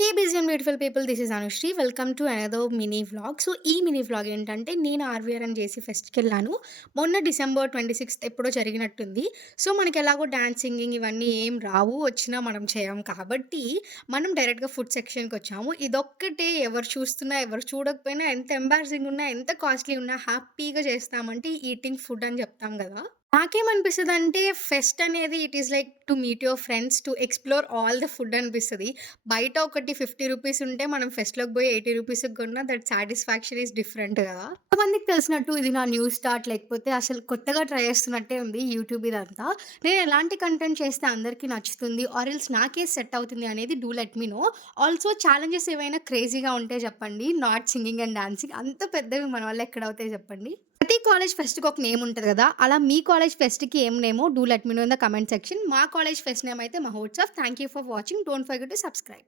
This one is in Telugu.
Hey busy and beautiful people, this is Anusri. Welcome to another mini vlog. So ఈ మినీ వ్లాగ్ ఏంటంటే, నేను ఆర్వీఆర్ఎన్ జేసీ ఫెస్ట్కి వెళ్ళాను. మొన్న డిసెంబర్ 26th ఎప్పుడో జరిగినట్టుంది. సో మనకి ఎలాగో డాన్స్ సింగింగ్ ఇవన్నీ ఏం రావు, వచ్చినా మనం చేయం కాబట్టి మనం డైరెక్ట్గా ఫుడ్ సెక్షన్కి వచ్చాము. ఇదొక్కటే ఎవరు చూస్తున్నా ఎవరు చూడకపోయినా, ఎంత ఎంబారసింగ్ ఉన్నా ఎంత కాస్ట్లీ ఉన్నా హ్యాపీగా చేస్తామంటే ఈటింగ్ ఫుడ్ అని చెప్తాం కదా. నాకేమనిపిస్తదంటే, ఫెస్ట్ అనేది it is like to meet your friends, to explore all the food అనిపిస్తది. బయట ఒకటి రూ. 50 ఉంటే మనం ఫెస్ట్‌లోకి పోయి రూ. 80కి కొన్నా దట్ సాటిస్ఫాక్షన్ ఈస్ డిఫరెంట్ గదా. కొంతమందికి తెలిసినట్టు ఇది నా న్యూ స్టార్ట్ లేకపోతే అసలు కొత్తగా ట్రై చేస్తున్నట్టే ఉంది యూట్యూబ్ ఇదంతా. నేను ఎలాంటి కంటెంట్ చేస్తే అందరికి నచ్చుతుంది ఆర్ ఎల్స్ నాకే సెట్ అవుతుంది అనేది do let me know. Also challenges ఏవైనా క్రేజీగా ఉంటే చెప్పండి. నాట్ సింగింగ్ అండ్ డాన్సింగ్ అంత పెద్దవి మన వల్ల ఎక్కడవుతాయి చెప్పండి. ప్రతి కాలేజ్ ఫెస్ట్‌కి ఒక నేమ్ ఉంటది గదా. అలా మీ కాలేజ్ ఫెస్ట్‌కి ఏం నేమో do let me know in the comment section. మా కాలేజ్ ఫెస్ట్ నేమ్ అయితే Mahotsav. Thank you for watching. Don't forget to subscribe.